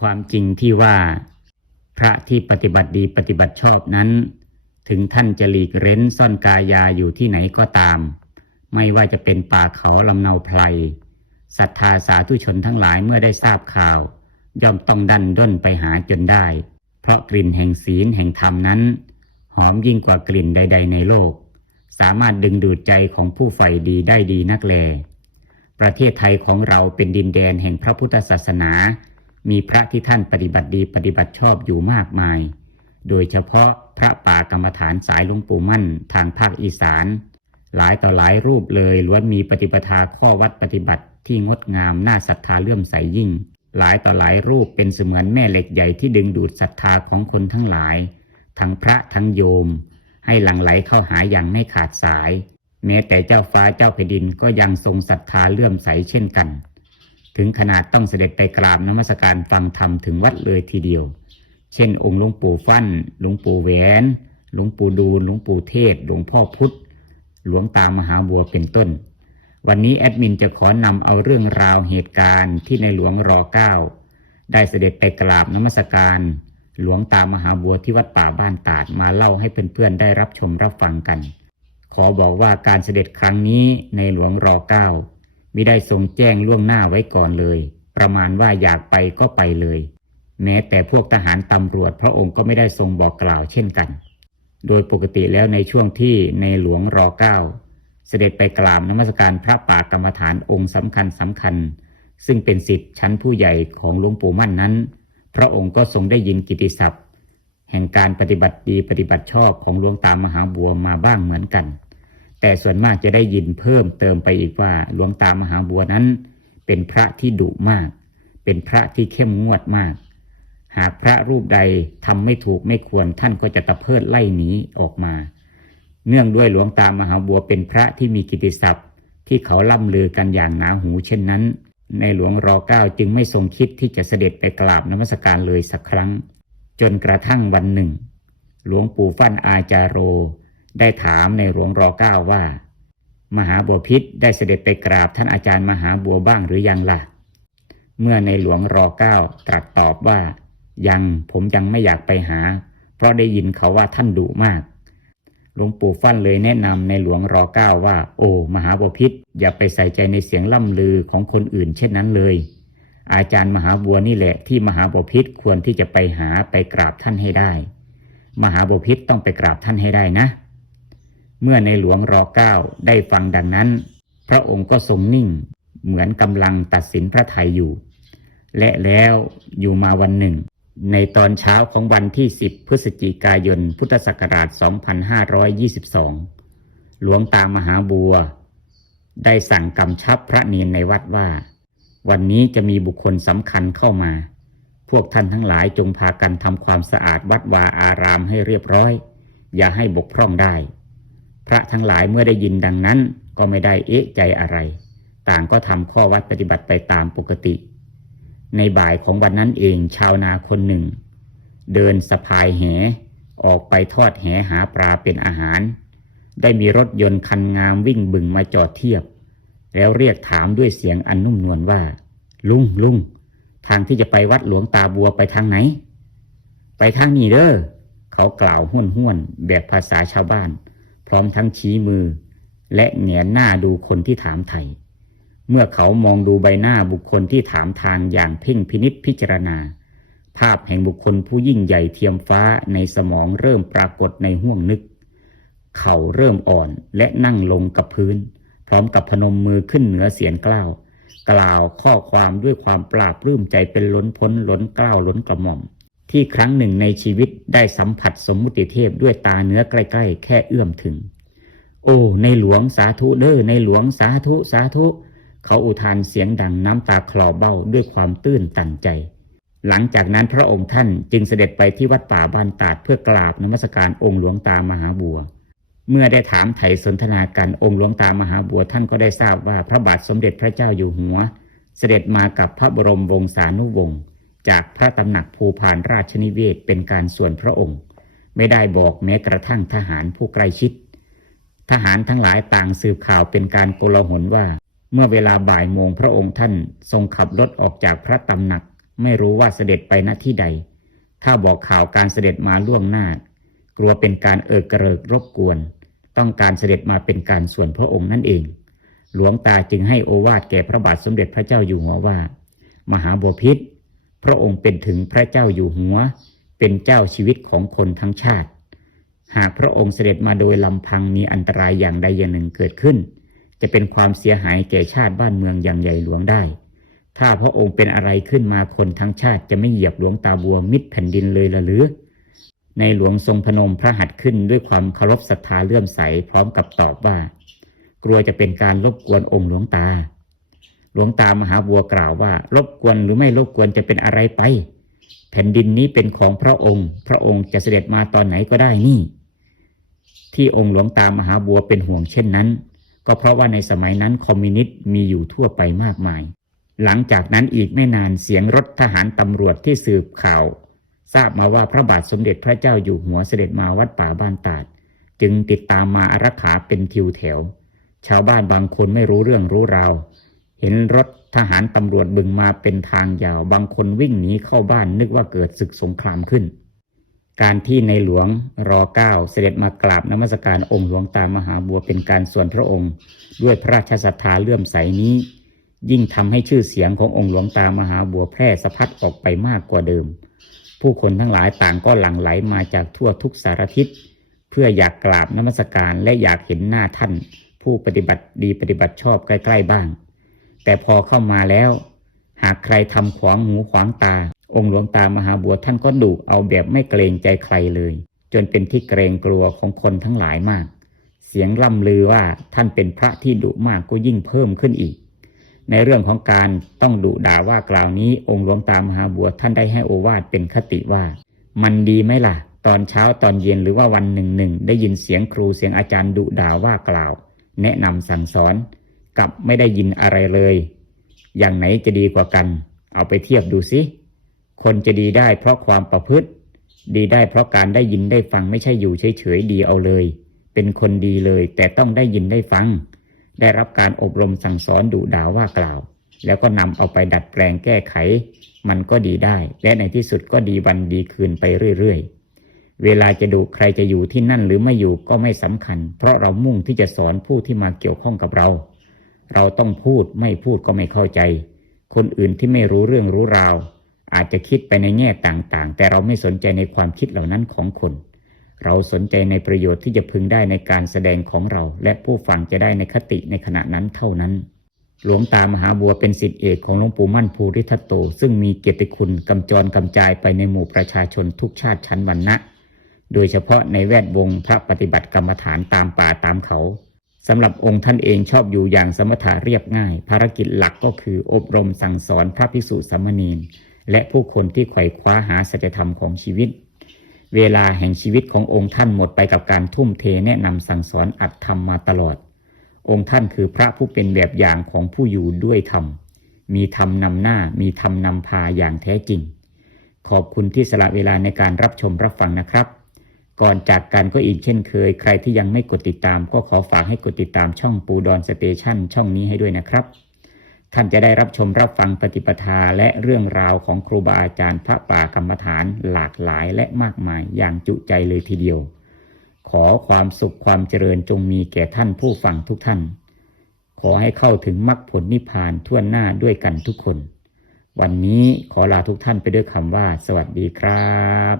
ความจริงที่ว่า พระที่ปฏิบัติดีปฏิบัติชอบนั้น ถึงท่านจะหลีกเร้นซ่อนกายาอยู่ที่ไหนก็ตาม ไม่ว่าจะเป็นป่าเขาลำเนาไพรศรัทธาสาธุชนทั้งหลายเมื่อได้ทราบข่าว ย่อมต้องดันด้นไปหาจนได้ เพราะกลิ่นแห่งศีลแห่งธรรมนั้น หอมยิ่งกว่ากลิ่นใด ๆ ในโลก สามารถดึงดูดใจของผู้ใฝ่ดีได้ดีนักแล ประเทศไทยของเราเป็นดินแดนแห่งพระพุทธศาสนา มีพระที่ท่านปฏิบัติดีปฏิบัติชอบอยู่มากมาย โดยเฉพาะพระป่ากรรมฐานสายลวงปู่มั่นทางภาคอีสาน หลายต่อหลายรูปเลยล้วนมีปฏิปทาข้อวัดปฏิบัติที่งดงามน่าศรัทธาเลื่อมใสยิ่ง หลายต่อหลายรูปเป็นเสมือนแม่เหล็กใหญ่ที่ดึงดูดศรัทธาของคนทั้งหลาย ทั้งพระทั้งโยม ให้หลั่งไหลเข้าหาอย่างไม่ขาดสาย แม้แต่เจ้าฟ้าเจ้าแผ่นดินก็ยังทรงศรัทธาเลื่อมใสเช่นกัน ถึงขนาดต้องเสด็จไปกราบนมัสการฟังธรรมถึงวัดเลยทีเดียว เช่น องค์หลวงปู่ฟั่น หลวงปู่แหวน หลวงปู่ดูล หลวงปู่เทศ หลวงพ่อพุธ หลวงตามหาบัวเป็นต้น วันนี้แอดมินจะขอนำเอาเรื่องราวเหตุการณ์ที่ในหลวงรอเก้าได้เสด็จไปกราบนมัสการ หลวงตามหาบัวที่วัดป่าบ้านตาดมาเล่าให้เพื่อนๆได้รับชมรับฟังกัน ขอบอกว่าการเสด็จครั้งนี้ในหลวงรอเก้า มิได้ทรงแจ้งล่วงหน้าไว้ก่อนเลย ประมาณว่าอยากไปก็ไปเลย แม้แต่พวกทหารตำรวจพระองค์ก็ไม่ได้ทรงบอกกล่าวเช่นกัน โดยปกติแล้วในช่วงที่ในหลวงรอเก้าเสด็จไปกราบนมัสการพระป่ากรรมฐานองค์สำคัญสำคัญ ซึ่งเป็นสิทธิ์ชั้นผู้ใหญ่ของหลวงปู่มั่นนั้น พระองค์ก็ทรงได้ยินกิตติศัพท์ แห่งการปฏิบัติดีปฏิบัติชอบของหลวงตามหาบัวมาบ้างเหมือนกัน แต่ส่วนมากจะได้ยินเพิ่มเติมไปอีกว่าหลวงตามหาบัวนั้น เป็นพระที่ดุมาก เป็นพระที่เข้มงวดมาก หากพระรูปใดทำไม่ถูกไม่ควรท่านก็จะตะเพิดไล่หนีออกมา เนื่องด้วยหลวงตามหาบัวเป็นพระที่มีกิตติศัพท์ ที่เขาล่ำลือกันอย่างหนาหูเช่นนั้น ในหลวงรอเก้าจึงไม่ทรงคิดที่จะเสด็จไปกราบนมัสการเลยสักครั้ง จนกระทั่งวันหนึ่ง หลวงปู่ฟั่นอาจารโร ได้ถามในหลวงรอเก้าว่า มหาบัวพิษได้เสด็จไปกราบท่านอาจารย์มหาบัวบ้างหรือยังล่ะ เมื่อในหลวงรอเก้าตรัสตอบว่า ยังผมยังไม่อยากไปหา เพราะได้ยินเขาว่าท่านดุมากหลวงปู่ฟั่นเลยแนะนำในหลวงรอเก้าว่า โอ้มหาบพิษอย่าไปใส่ใจในเสียงล่ำลือของคนอื่นเช่นนั้นเลย อาจารย์มหาบัวนี่แหละที่มหาบพิษควรที่จะไปหาไปกราบท่านให้ได้ มหาบพิษต้องไปกราบท่านให้ได้นะ เมื่อในหลวงรอเก้าได้ฟังดังนั้น พระองค์ก็ทรงนิ่ง เหมือนกำลังตัดสินพระทัยอยู่ และแล้วอยู่มาวันหนึ่ง ในตอนเช้าของวันที่ 10 พฤศจิกายน พุทธศักราช 2522 หลวงตามหาบัว ได้สั่งกำชับพระเนนในวัดว่า วันนี้จะมีบุคคลสำคัญเข้ามา พวกท่านทั้งหลายจงพากันทำความสะอาดวัดวาอารามให้เรียบร้อย อย่าให้บกพร่องได้ พระทั้งหลายเมื่อได้ยินดังนั้นก็ไม่ได้เอะใจอะไร ต่างก็ทำข้อวัดปฏิบัติไปตามปกติ ในบ่ายของวันนั้นเองชาวนาคนหนึ่ง เดินสะพายแห ออกไปทอดแหหาปลาเป็นอาหาร ได้มีรถยนต์คันงามวิ่งบึงมาจอดเทียบ แล้วเรียกถามด้วยเสียงอันนุ่มนวลว่า ลุงลุงทางที่จะไปวัดหลวงตาบัวไปทางไหน ไปทางนี้เด้อเขากล่าวห้วนห้วนแบบภาษาชาวบ้าน พร้อมทั้งชี้มือ และแหงนหน้าดูคนที่ถามไทยเมื่อเขามองดูใบหน้าบุคคลที่ถามทางอย่างเพ่งพินิษพิจารณา ภาพแห่งบุคคลผู้ยิ่งใหญ่เทียมฟ้าในสมองเริ่มปรากฏในห้วงนึก เขาเริ่มอ่อนและนั่งลงกับพื้น พร้อมกับพนมมือขึ้นเหนือเสียงกล้าว กล่าวข้อความด้วยความปราบปลื้มใจเป็นล้นพ้นล้นกล้าวล้นกระหม่อม ที่ครั้งหนึ่งในชีวิตได้สัมผัสสมมุติเทพด้วยตาเนื้อใกล้ ๆ แค่เอื้อมถึง โอ้ ในหลวงสาธุเด้อในหลวงสาธุสาธุ เขาอุทานเสียงดังน้ำตาคลอเบ้าด้วยความตื้นตันใจ หลังจากนั้นพระองค์ท่านจึงเสด็จไปที่วัดป่าบ้านตาดเพื่อกราบนมัสการองค์หลวงตามหาบัว เมื่อได้ถามไถ่สนทนากันองค์หลวงตามหาบัวท่านก็ได้ทราบว่าพระบาทสมเด็จพระเจ้าอยู่หัว เสด็จมากับพระบรมวงศานุวงศ์ จากพระตำหนักภูพานราชนิเวศเป็นการส่วนพระองค์ ไม่ได้บอกแม้กระทั่งทหารผู้ใกล้ชิด ทหารทั้งหลายต่างสืบข่าวเป็นการโกลาหลว่า เมื่อเวลาบ่ายโมงพระองค์ท่านทรงขับรถออกจากพระตำหนัก ไม่รู้ว่าเสด็จไปณที่ใด ถ้าบอกข่าวการเสด็จมาล่วงหน้า กลัวเป็นการเอิกกระเริกรบกวน ต้องการเสด็จมาเป็นการส่วนพระองค์นั่นเอง หลวงตาจึงให้โอวาทแก่พระบาทสมเด็จพระเจ้าอยู่หัวว่า มหาบพิษ พระองค์เป็นถึงพระเจ้าอยู่หัว เป็นเจ้าชีวิตของคนทั้งชาติ หากพระองค์เสด็จมาโดยลำพังมีอันตรายอย่างใดอย่างหนึ่งเกิดขึ้น จะเป็นความเสียหายแก่ชาติบ้านเมืองอย่างใหญ่หลวงได้ ถ้าพระองค์เป็นอะไรขึ้นมาคนทั้งชาติจะไม่เหยียบหลวงตาบัวมิดแผ่นดินเลยละหรือในหลวงทรงพนมพระหัตถ์ขึ้นด้วยความเคารพศรัทธาเลื่อมใสพร้อมกับตอบว่า กลัวจะเป็นการรบกวนองค์หลวงตา หลวงตามหาบัวกล่าวว่า รบกวนหรือไม่รบกวนจะเป็นอะไรไป แผ่นดินนี้เป็นของพระองค์ พระองค์จะเสด็จมาตอนไหนก็ได้นี่ ที่องค์หลวงตามหาบัวเป็นห่วงเช่นนั้น ก็เพราะว่าในสมัยนั้นคอมมิวนิสต์มีอยู่ทั่วไปมากมาย หลังจากนั้นอีกไม่นานเสียงรถทหารตำรวจที่สืบข่าว ทราบมาว่าพระบาทสมเด็จพระเจ้าอยู่หัวเสด็จมาวัดป่าบ้านตาดจึงติดตามมาอารักขาเป็นทิวแถว ชาวบ้านบางคนไม่รู้เรื่องรู้ราว เห็นรถทหารตำรวจบึงมาเป็นทางยาว บางคนวิ่งหนีเข้าบ้านนึกว่าเกิดศึกสงครามขึ้น การที่ในหลวงรอเก้าเสด็จมากราบนมัสการองค์หลวงตามหาบัวเป็นการส่วนพระองค์ ด้วยพระราชศรัทธาเลื่อมใสนี้ ยิ่งทำให้ชื่อเสียงขององค์หลวงตามหาบัวแพร่สะพัดออกไปมากกว่าเดิม ผู้คนทั้งหลายต่างก็หลั่งไหลมาจากทั่วทุกสารทิศเพื่ออยากกราบนมัสการและอยากเห็นหน้าท่าน ผู้ปฏิบัติดีปฏิบัติชอบใกล้ ๆ บ้าง แต่พอเข้ามาแล้ว หากใครทำขวางหูขวางตา องค์หลวงตามหาบัวท่านก็ดุเอาแบบไม่เกรงใจใครเลย จนเป็นที่เกรงกลัวของคนทั้งหลายมาก เสียงล่ำลือว่าท่านเป็นพระที่ดุมากก็ยิ่งเพิ่มขึ้นอีก ในเรื่องของการต้องดุด่าว่ากล่าวนี้ องค์หลวงตามหาบัวท่านได้ให้โอวาทเป็นคติว่า มันดีไหมล่ะ ตอนเช้าตอนเย็นหรือว่าวันหนึ่งหนึ่งได้ยินเสียงครูเสียงอาจารย์ดุด่าว่ากล่าว แนะนำสั่งสอน กับไม่ได้ยินอะไรเลย อย่างไหนจะดีกว่ากัน เอาไปเทียบดูสิ คนจะดีได้เพราะความประพฤติ ดีได้เพราะการได้ยินได้ฟังไม่ใช่อยู่เฉยๆดีเอาเลย เป็นคนดีเลยแต่ต้องได้ยินได้ฟัง ได้รับการอบรมสั่งสอนดุด่าว่ากล่าว แล้วก็นำเอาไปดัดแปลงแก้ไข มันก็ดีได้ และในที่สุดก็ดีวันดีคืนไปเรื่อยๆเวลาจะดุใครจะอยู่ที่นั่นหรือไม่อยู่ก็ไม่สำคัญ เพราะเรามุ่งที่จะสอนผู้ที่มาเกี่ยวข้องกับเรา เราต้องพูดไม่พูดก็ไม่เข้าใจ คนอื่นที่ไม่รู้เรื่องรู้ราว อาจจะคิดไปในแง่ต่างๆ แต่เราไม่สนใจในความคิดเหล่านั้นของคน เราสนใจในประโยชน์ที่จะพึงได้ในการแสดงของเรา และผู้ฟังจะได้ในคติในขณะนั้นเท่านั้น หลวงตามหาบัวเป็นสิทธิเอกของหลวงปู่มั่นภูริทัตโต ซึ่งมีเกียรติคุณกำจรกำจายไปในหมู่ประชาชนทุกชาติชั้นวรรณะโดยเฉพาะในแวดวงพระปฏิบัติกรรมฐานตามป่าตามเขา สำหรับองค์ท่านเองชอบอยู่อย่างสมถะเรียบง่าย ภารกิจหลักก็คืออบรมสั่งสอนพระภิกษุสามเณรและผู้คนที่ไขว่คว้าหาสัจธรรมของชีวิต เวลาแห่งชีวิตขององค์ท่านหมดไปกับการทุ่มเทแนะนำสั่งสอนอัดธรรมมาตลอด องค์ท่านคือพระผู้เป็นแบบอย่างของผู้อยู่ด้วยธรรม มีธรรมนำหน้ามีธรรมนำพาอย่างแท้จริง ขอบคุณที่สละเวลาในการรับชมรับฟังนะครับ ก่อนจากกันก็อีกเช่นเคย ใครที่ยังไม่กดติดตาม ก็ขอฝากให้กดติดตามช่องปูดอนสเตชันช่องนี้ให้ด้วยนะครับ ท่านจะได้รับชมรับฟังปฏิปทาและเรื่องราวของครูบาอาจารย์พระป่ากรรมฐานหลากหลายและมากมายอย่างจุใจเลยทีเดียว ขอความสุขความเจริญจงมีแก่ท่านผู้ฟังทุกท่าน ขอให้เข้าถึงมรรคผลนิพพานทั่วหน้าด้วยกันทุกคน วันนี้ขอลาทุกท่านไปด้วยคำว่า สวัสดีครับ